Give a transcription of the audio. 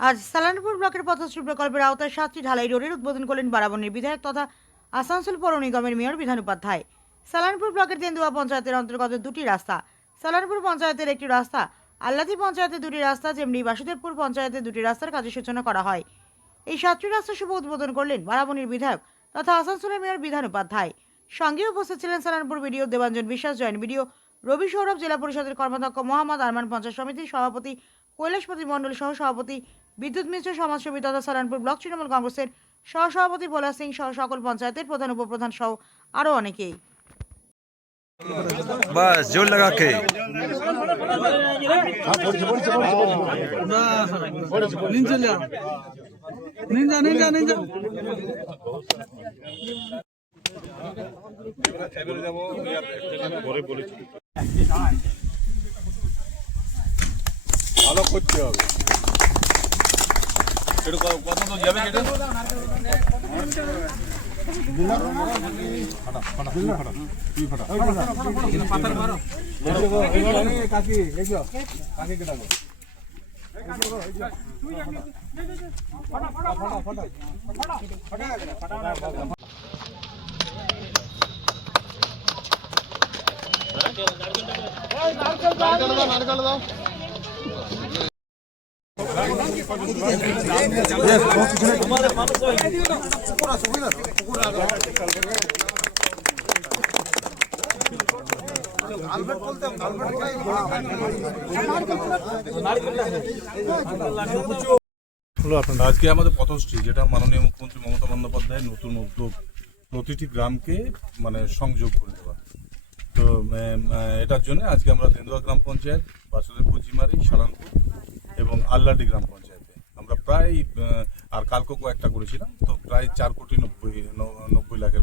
আজ সালানপুর ব্লকের পথশ্রী প্রকল্পের আওতায় 7টি ঢালাই রোডের উদ্বোধন করলেন বারাবণীর বিধায়ক তথা আসানসোল পৌর নিগমের মেয়র বিধান উপাধ্যায়। সালানপুর ব্লকের তেন্দুয়া পঞ্চায়েতের অন্তর্গত দুটি রাস্তা, সালানপুর পঞ্চায়েতের একটি রাস্তা, আল্লাদি পঞ্চায়েতের দুটি রাস্তা, যেমনি বাসুদেবপুর পঞ্চায়েতের দুটি রাস্তার কাজের সূচনা করা হয়। এই 7টি রাস্তা শুভ উদ্বোধন করলেন বারাবণীর বিধায়ক তথা আসানসোলের মেয়র বিধান উপাধ্যায়। সঙ্গে উপস্থিত ছিলেন সালানপুর বিডিও দেবাঞ্জন বিশ্বাস, জয়েন্ট বিডিও রবি সৌরভ, জেলা পরিষদের কর্মাধ্যক্ষ মোহাম্মদ আরমান, পঞ্চায়েত সমিতির সভাপতি কৈলাসপতি মণ্ডল সহ সভাপতি বিদ্যুৎ মিশ্র, সমাজসেবী তথা সালানপুর ব্লক তৃণমূল কংগ্রেসের সহসভাপতি ভোলা সিং সহ সকল পঞ্চায়েতের প্রধান উপপ্রধান সহ আরও অনেকেই। बस जोर लगा के নিনজা নিনজা নিনজা ভালো করতে হবে। এটা কত তো যাবে এটা? কাকি দেখো কাকি কেটা গো আজকে আমাদের পথশ্রী, যেটা মাননীয় মুখ্যমন্ত্রী মমতা বন্দ্যোপাধ্যায়ের নতুন উদ্যোগ, প্রতিটি গ্রামকে মানে সংযোগ করে দেওয়া। তো এটার জন্য আজকে আমরা তেন্দুয়া গ্রাম পঞ্চায়েত, বাসুদেবপুর জিমারি, সালানপুর এবং আল্লাডি গ্রাম পঞ্চায়েতে আমরা প্রায় আর কালকেও একটা করেছিলাম, তো প্রায় 4,90,00,000